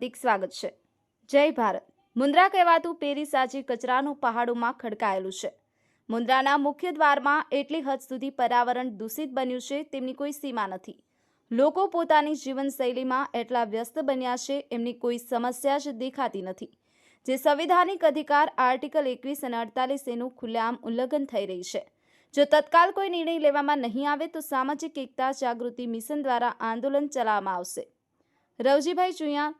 હાર્દિક સ્વાગત છે. જય ભારત. મુન્દ્રા કહેવાતું પેરી સાજી કચરાનું પહાડોમાં ખડકાયેલું છે. મુન્દ્રાના મુખ્ય દ્વારમાં એટલી હદ સુધી પર્યાવરણ દૂષિત બન્યું છે તેમની કોઈ સીમા નથી. લોકો પોતાની જીવનશૈલીમાં એટલા વ્યસ્ત બન્યા છે એમની કોઈ સમસ્યા જ દેખાતી નથી. જે સંવિધાનિક અધિકાર આર્ટિકલ એકવીસ અને અડતાલીસ એનું ખુલ્લેઆમ ઉલ્લંઘન થઈ રહી છે. જો તત્કાલ કોઈ નિર્ણય લેવામાં નહીં આવે તો સામાજિક એકતા જાગૃતિ મિશન દ્વારા આંદોલન ચલાવવામાં આવશે. રવજીભાઈ ચુયા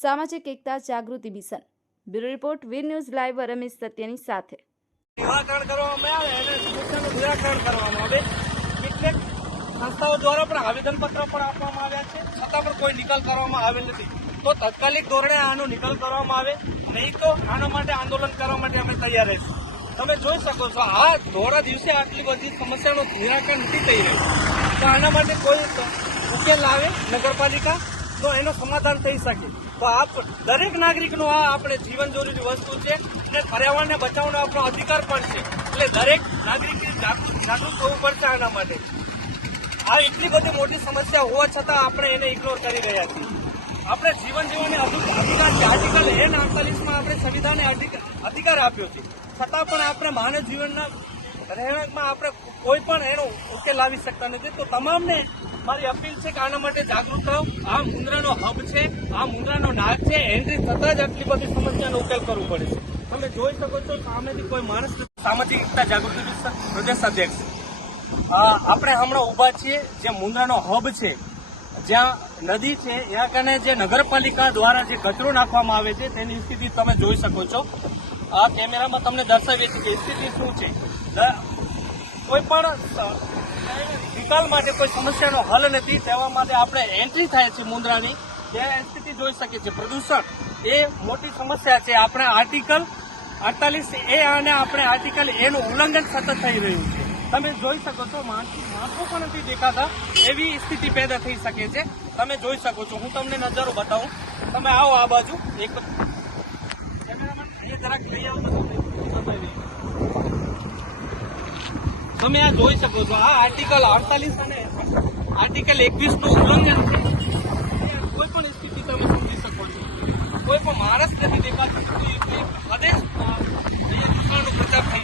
સામાજિક એકતા જાગૃતિ mission. Bureau report, Veer news live Ramesh સત્યની સાથે. કરવામાં આવે અને નિરાકરણ કરવામાં આવે. કેટલીક સંસ્થાઓ દ્વારા પણ આવેદનપત્ર પણ આપવામાં આવ્યા છે. છતાં પણ કોઈ નિકાલ કરવામાં આવેલ નથી. તો તાત્કાલિક ધોરણે આનો નિકાલ કરવામાં આવે. નહીં તો આના માટે આંદોલન કરવા માટે અમે તૈયાર રહીશું. તમે જોઈ શકો છો, આ ધોળા દિવસે આટલી બધી સમસ્યાનું નિરાકરણ નથી થઈ રહ્યું. તો આના માટે કોઈ ઉકેલ આવે નગરપાલિકા? તો એનું સમાધાન થઈ શકે. તો આપ દરેક નાગરિકનો આ આપણે જીવન જરૂરી વસ્તુ છે અને પર્યાવરણને બચાવવાનો આપણો અધિકાર પણ છે. એટલે દરેક નાગરિકે જાગૃત જાગૃત થવું પડશે આના માટે. આ એટલી બધી મોટી સમસ્યા હોવા છતાં આપણે એને ઇગ્નોર કરી રહ્યા છીએ. આપણે જીવન જીવવાની અધિકાર છે આર્ટિકલ એન અડતાલીસમાં આપણે સંવિધાને અધિક- અધિકાર આપ્યો છે. છતાં પણ આપણે માનવ જીવનના રહેણાંકમાં આપણે કોઈ પણ એનો ઉકેલ લાવી શકતા નથી. તો તમામને મારી અપીલ છે કે આના માટે જાગૃત થાવ. આ મુંદ્રાનો હબ છે, આ મુંદ્રાનો નાગ છે એન્ટ્રી થતાં જ આટલી બધી સમસ્યાનો ઉકેલ કરવો પડે છે. તમે જોઈ શકો છો, સામેથી કોઈ માણસ. સામાજિક એકતા જાગૃતિ પ્રદેશ અધ્યક્ષ આપણે હમણાં ઊભા છીએ, જે મુંદ્રાનો હબ છે. જ્યાં નદી છે ત્યાં કને જે નગરપાલિકા દ્વારા જે કચરો નાખવામાં આવે છે, તેની સ્થિતિ તમે જોઈ શકો છો. આ કેમેરામાં તમને દર્શાવીએ છીએ કે સ્થિતિ શું છે. કોઈ પણ નિકાલ માટે કોઈ સમસ્યાનો હલ નથી, તેવા માટે આપણે એન્ટ્રી થાય છે મુન્દ્રાની તે સ્થિતિ જોઈ શકીએ છીએ. પ્રદૂષણ એ મોટી સમસ્યા છે. આપણે આર્ટિકલ અડતાલીસ એ અને આપણે આર્ટિકલ એનું ઉલ્લંઘન સતત થઈ રહ્યું છે. તમે જોઈ શકો છો માણસો પણ નથી દેખાતા, એવી સ્થિતિ પેદા થઈ શકે છે. તમે જોઈ શકો છો. હું તમને નજારો બતાવું. તમે આવો આ બાજુ. એક તમે આ જોઈ શકો છો. આ આર્ટિકલ અડતાલીસ અને આર્ટિકલ એકવીસનું ઉલ્લંઘન કોઈ પણ સ્થિતિ તમે સમજી શકો છો. કોઈ પણ માણસ નથી દેખાતું. પ્રદેશ